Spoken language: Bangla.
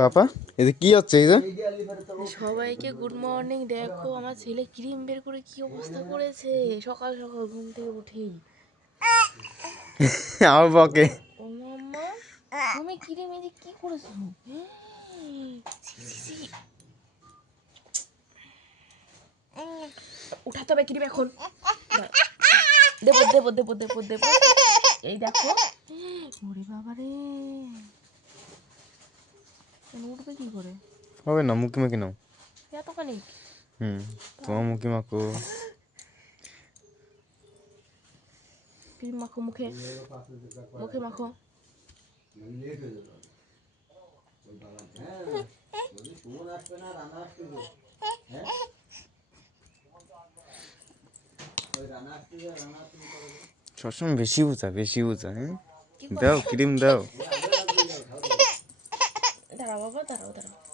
পাপা এই যে কি হচ্ছে এই যে সবাইকে গুড মর্নিং। দেখো আমার ছেলে ক্রিম বের করে কি অবস্থা করেছে সকাল সকাল ঘুম থেকে উঠেই। আমার বকে ও মাম্মা, তুমি ক্রিম এ কি করেছো? ছি, ছি, ছি। উঠাতে হবে ক্রিম এখন। দেবো দেবো দেবো দেবো দেবো। এই দেখো, ওরে বাবা রে, উঠবে কি করে? হবে না মুখে মুখে নাও এতখানি তোমার মুখে মাখো ক্রিম মাখো মুখে, মুখে মাখো। সবসময় বেশি বুঝা হ্যাঁ দাও ক্রিম দাও দাঁড়াও বাবা, দাঁড়াও দাঁড়াও।